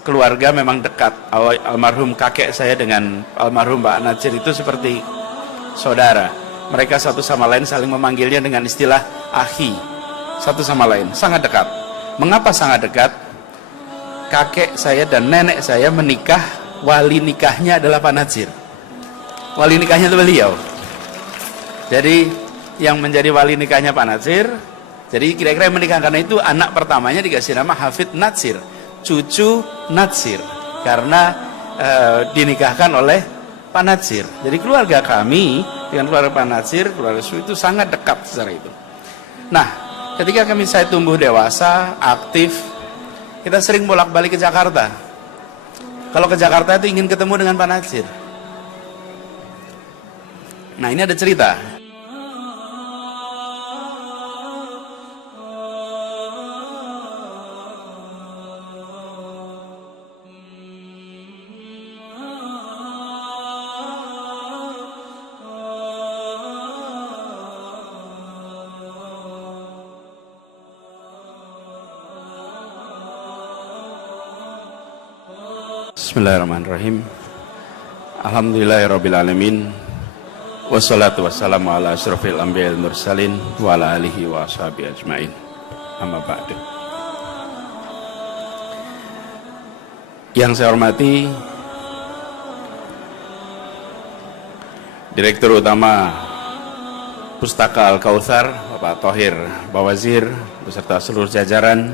keluarga memang dekat. Almarhum kakek saya dengan almarhum Pak Natsir itu seperti saudara. Mereka satu sama lain saling memanggilnya dengan istilah akhi, satu sama lain, sangat dekat. Mengapa sangat dekat? Kakek saya dan nenek saya menikah, wali nikahnya adalah Pak Natsir. Wali nikahnya itu beliau. Jadi yang menjadi wali nikahnya Pak Natsir, jadi kira-kira yang menikah, karena itu anak pertamanya dikasih nama Hafid Natsir, cucu Natsir, karena dinikahkan oleh Pak Natsir. Jadi keluarga kami dengan keluarga Pak Natsir, keluarga itu sangat dekat secara itu. Nah, ketika saya tumbuh dewasa, aktif, kita sering bolak-balik ke Jakarta. Kalau ke Jakarta itu ingin ketemu dengan Pak Natsir. Nah, ini ada cerita. Bismillahirrahmanirrahim. Alhamdulillahirrabbilalamin. Wassalatu wassalamu ala asyrafil anbiya wal mursalin wa ala alihi wa ashabihi ajmain. Amma ba'du. Yang saya hormati Direktur Utama Pustaka Al-Kautsar, Bapak Thohir Bawazir beserta seluruh jajaran.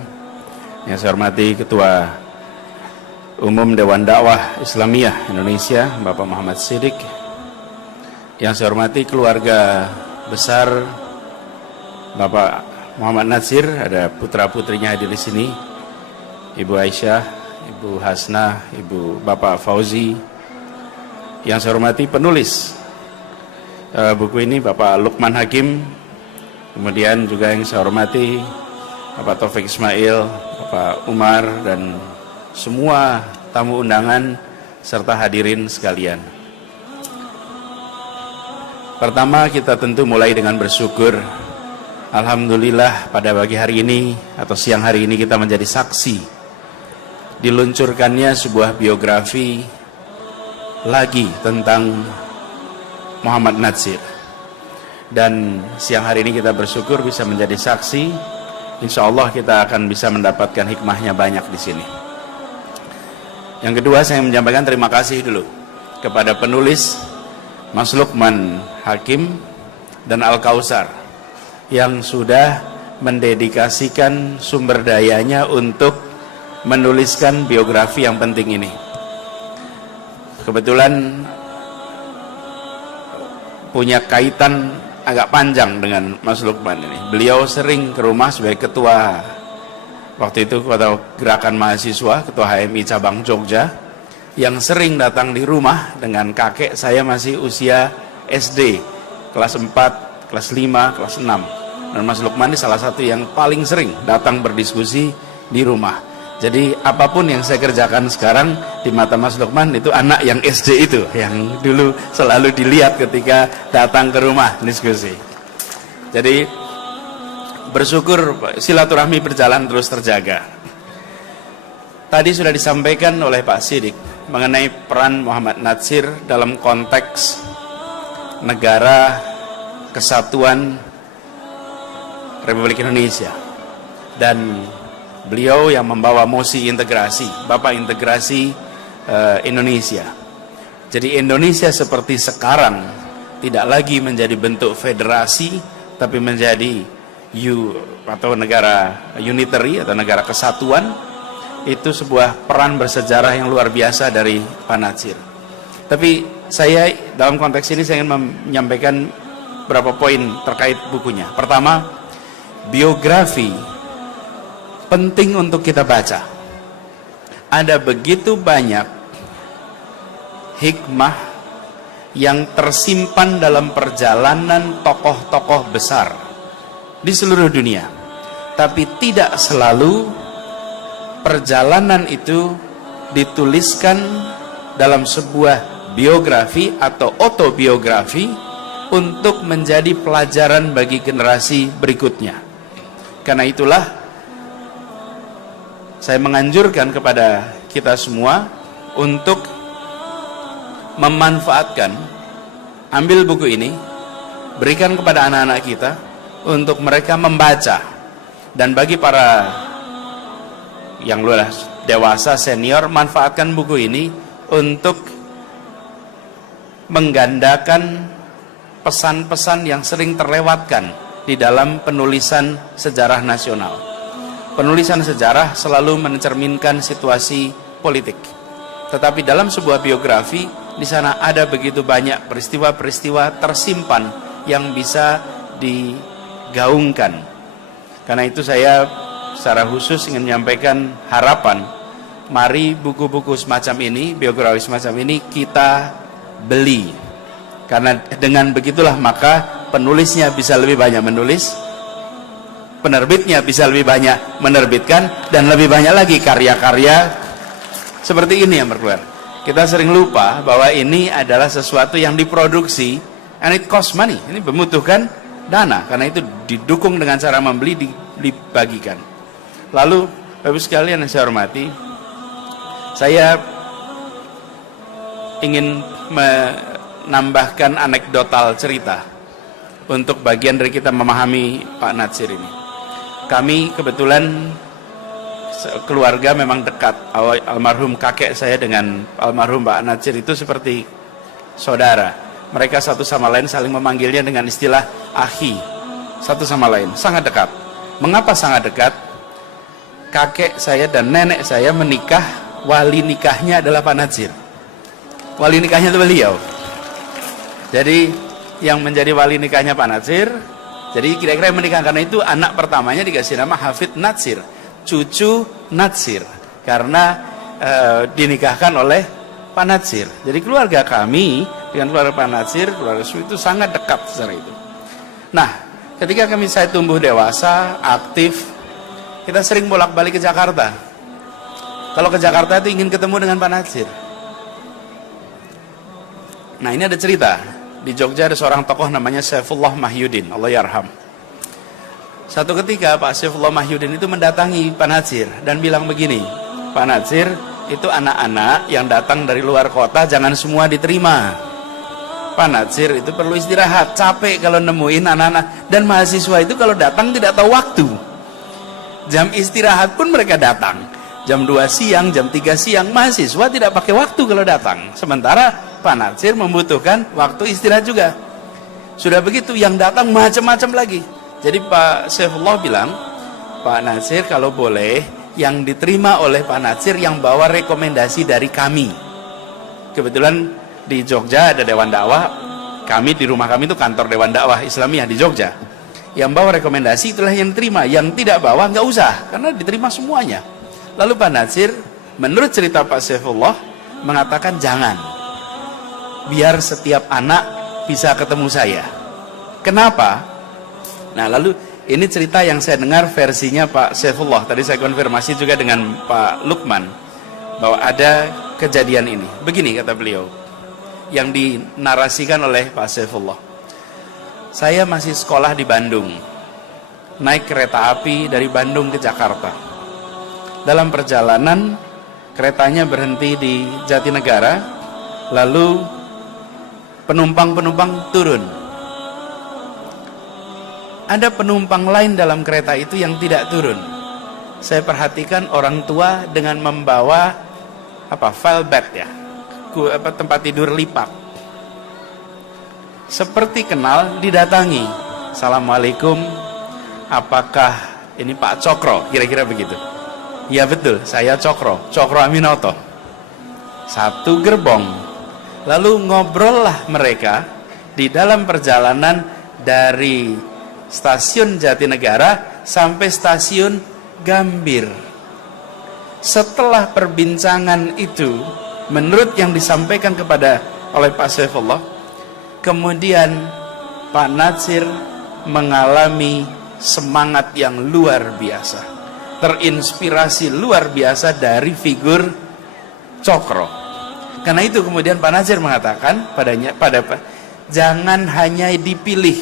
Yang saya hormati Ketua Umum Dewan Dakwah Islamiyah Indonesia, Bapak Muhammad Siddiq. Yang saya hormati keluarga besar Bapak Muhammad Natsir, ada putra-putrinya hadir di sini, Ibu Aisyah, Ibu Hasnah, Bapak Fauzi. Yang saya hormati penulis buku ini, Bapak Lukman Hakim. Kemudian juga yang saya hormati Bapak Taufik Ismail, Bapak Umar, dan semua tamu undangan serta hadirin sekalian. Pertama, kita tentu mulai dengan bersyukur. Alhamdulillah pada pagi hari ini atau siang hari ini kita menjadi saksi diluncurkannya sebuah biografi lagi tentang Muhammad Natsir. Dan siang hari ini kita bersyukur bisa menjadi saksi. Insya Allah kita akan bisa mendapatkan hikmahnya banyak di sini. Yang kedua, saya menyampaikan terima kasih dulu kepada penulis Mas Lukman Hakim dan Al-Kautsar yang sudah mendedikasikan sumber dayanya untuk menuliskan biografi yang penting ini. Kebetulan punya kaitan agak panjang dengan Mas Lukman ini. Beliau sering ke rumah sebagai ketua, waktu itu ketua gerakan mahasiswa, ketua HMI cabang Jogja, yang sering datang di rumah dengan kakek saya masih usia SD, kelas 4, kelas 5, kelas 6. Dan Mas Lukman ini salah satu yang paling sering datang berdiskusi di rumah. Jadi apapun yang saya kerjakan sekarang di mata Mas Lukman itu anak yang SD itu, yang dulu selalu dilihat ketika datang ke rumah diskusi. Jadi bersyukur silaturahmi berjalan terus terjaga. Tadi sudah disampaikan oleh Pak Siddiq mengenai peran Muhammad Natsir dalam konteks negara kesatuan Republik Indonesia, dan beliau yang membawa mosi integrasi, Bapak Integrasi Indonesia. Jadi Indonesia seperti sekarang tidak lagi menjadi bentuk federasi, tapi menjadi atau negara unitary atau negara kesatuan. Itu sebuah peran bersejarah yang luar biasa dari Pak Natsir. Tapi saya dalam konteks ini saya ingin menyampaikan beberapa poin terkait bukunya. Pertama, biografi penting untuk kita baca. Ada begitu banyak hikmah yang tersimpan dalam perjalanan tokoh-tokoh besar di seluruh dunia. Tapi tidak selalu perjalanan itu dituliskan dalam sebuah biografi atau autobiografi untuk menjadi pelajaran bagi generasi berikutnya. Karena itulah saya menganjurkan kepada kita semua untuk memanfaatkan, ambil buku ini, berikan kepada anak-anak kita untuk mereka membaca. Dan bagi para yang luar dewasa senior, manfaatkan buku ini untuk menggandakan pesan-pesan yang sering terlewatkan di dalam penulisan sejarah nasional. Penulisan sejarah selalu mencerminkan situasi politik, tetapi dalam sebuah biografi di sana ada begitu banyak peristiwa-peristiwa tersimpan yang bisa digaungkan. Karena itu saya secara khusus ingin menyampaikan harapan, mari buku-buku semacam ini, biografi semacam ini kita beli. Karena dengan begitulah maka penulisnya bisa lebih banyak menulis, penerbitnya bisa lebih banyak menerbitkan, dan lebih banyak lagi karya-karya seperti ini yang berkeluar. Kita sering lupa bahwa ini adalah sesuatu yang diproduksi, and it cost money. Ini membutuhkan dana, karena itu didukung dengan cara membeli, dibagikan. Lalu Bapak sekalian yang saya hormati, saya ingin menambahkan anekdotal cerita untuk bagian dari kita memahami Pak Natsir ini. Kami kebetulan keluarga memang dekat. Almarhum kakek saya dengan almarhum Pak Natsir itu seperti saudara. Mereka satu sama lain saling memanggilnya dengan istilah akhi, satu sama lain, sangat dekat. Mengapa sangat dekat? Kakek saya dan nenek saya menikah, wali nikahnya adalah Pak Natsir. Wali nikahnya itu beliau. Jadi yang menjadi wali nikahnya Pak Natsir, jadi kira-kira yang menikah, karena itu anak pertamanya dikasih nama Hafid Natsir, cucu Natsir, karena dinikahkan oleh Pak Natsir. Jadi keluarga kami dengan keluarga Pak Natsir, keluarga itu sangat dekat secara itu. Nah, ketika saya tumbuh dewasa, aktif, kita sering bolak-balik ke Jakarta. Kalau ke Jakarta itu ingin ketemu dengan Pak Natsir. Nah, ini ada cerita. Di Jogja ada seorang tokoh namanya Saifullah Mahyudin, Allah yarham. Satu ketika Pak Saifullah Mahyudin itu mendatangi Pak Natsir dan bilang begini, Pak Natsir, itu anak-anak yang datang dari luar kota jangan semua diterima. Pak Natsir itu perlu istirahat, capek kalau nemuin anak-anak. Dan mahasiswa itu kalau datang tidak tahu waktu. Jam istirahat pun mereka datang. Jam 2 siang, jam 3 siang, mahasiswa tidak pakai waktu kalau datang. Sementara Pak Natsir membutuhkan waktu istirahat juga. Sudah begitu, yang datang macam-macam lagi. Jadi Pak Saifullah bilang, Pak Natsir kalau boleh, yang diterima oleh Pak Natsir yang bawa rekomendasi dari kami. Kebetulan di Jogja ada Dewan Dakwah, kami di rumah kami itu kantor Dewan Dakwah Islamiyah di Jogja. Yang bawa rekomendasi itulah yang terima, yang tidak bawa nggak usah, karena diterima semuanya. Lalu Pak Natsir, menurut cerita Pak Saifullah, mengatakan jangan, biar setiap anak bisa ketemu saya. Kenapa? Nah, lalu ini cerita yang saya dengar versinya Pak Saifullah. Tadi saya konfirmasi juga dengan Pak Lukman bahwa ada kejadian ini. Begini kata beliau, yang dinarasikan oleh Pak Saifullah. Saya masih sekolah di Bandung, naik kereta api dari Bandung ke Jakarta. Dalam perjalanan, keretanya berhenti di Jatinegara, lalu penumpang-penumpang turun. Ada penumpang lain dalam kereta itu yang tidak turun. Saya perhatikan orang tua dengan membawa file bed ya, tempat tidur lipat. Seperti kenal, didatangi. Assalamualaikum, apakah ini Pak Cokro? Kira-kira begitu. Ya betul, saya Cokro Aminoto. Satu gerbong. Lalu ngobrollah mereka di dalam perjalanan dari stasiun Jatinegara sampai stasiun Gambir. Setelah perbincangan itu, menurut yang disampaikan oleh Pak Saifullah, kemudian Pak Natsir mengalami semangat yang luar biasa, terinspirasi luar biasa dari figur Cokro. Karena itu kemudian Pak Natsir mengatakan jangan hanya dipilih,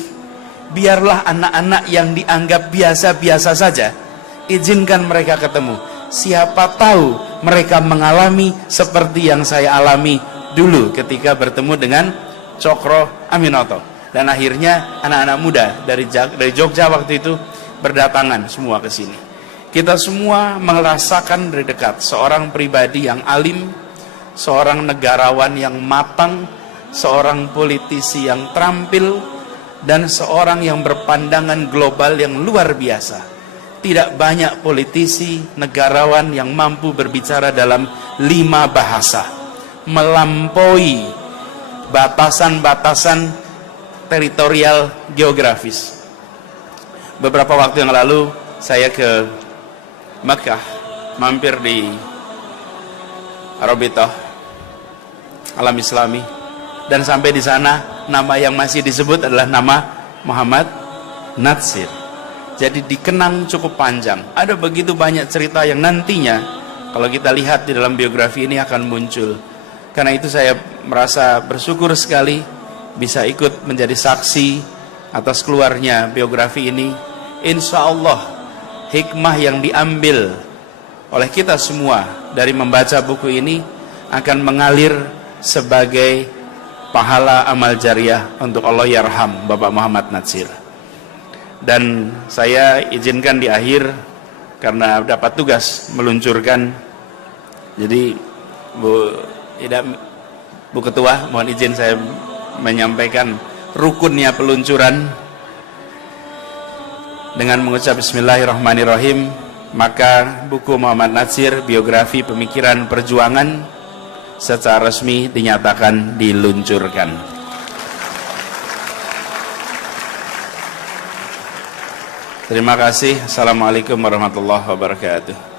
biarlah anak-anak yang dianggap biasa-biasa saja, izinkan mereka ketemu. Siapa tahu mereka mengalami seperti yang saya alami dulu ketika bertemu dengan Cokro Aminoto. Dan akhirnya anak-anak muda dari Jogja waktu itu berdatangan semua ke sini. Kita semua merasakan dari dekat seorang pribadi yang alim, seorang negarawan yang matang, seorang politisi yang terampil, dan seorang yang berpandangan global yang luar biasa. Tidak banyak politisi, negarawan yang mampu berbicara dalam 5 bahasa, melampaui batasan-batasan teritorial geografis. Beberapa waktu yang lalu saya ke Makkah, mampir di Arabitoh Alam Islami, dan sampai di sana nama yang masih disebut adalah nama Muhammad Natsir. Jadi dikenang cukup panjang. Ada begitu banyak cerita yang nantinya kalau kita lihat di dalam biografi ini akan muncul. Karena itu saya merasa bersyukur sekali bisa ikut menjadi saksi atas keluarnya biografi ini. Insya Allah hikmah yang diambil oleh kita semua dari membaca buku ini akan mengalir sebagai pahala amal jariah untuk Allah yarham Bapak Muhammad Natsir. Dan saya izinkan di akhir karena dapat tugas meluncurkan. Jadi Bu Ketua, mohon izin saya menyampaikan rukunnya peluncuran dengan mengucap Bismillahirrahmanirrahim. Maka buku Muhammad Natsir, biografi pemikiran perjuangan, secara resmi dinyatakan diluncurkan. Terima kasih. Assalamualaikum warahmatullahi wabarakatuh.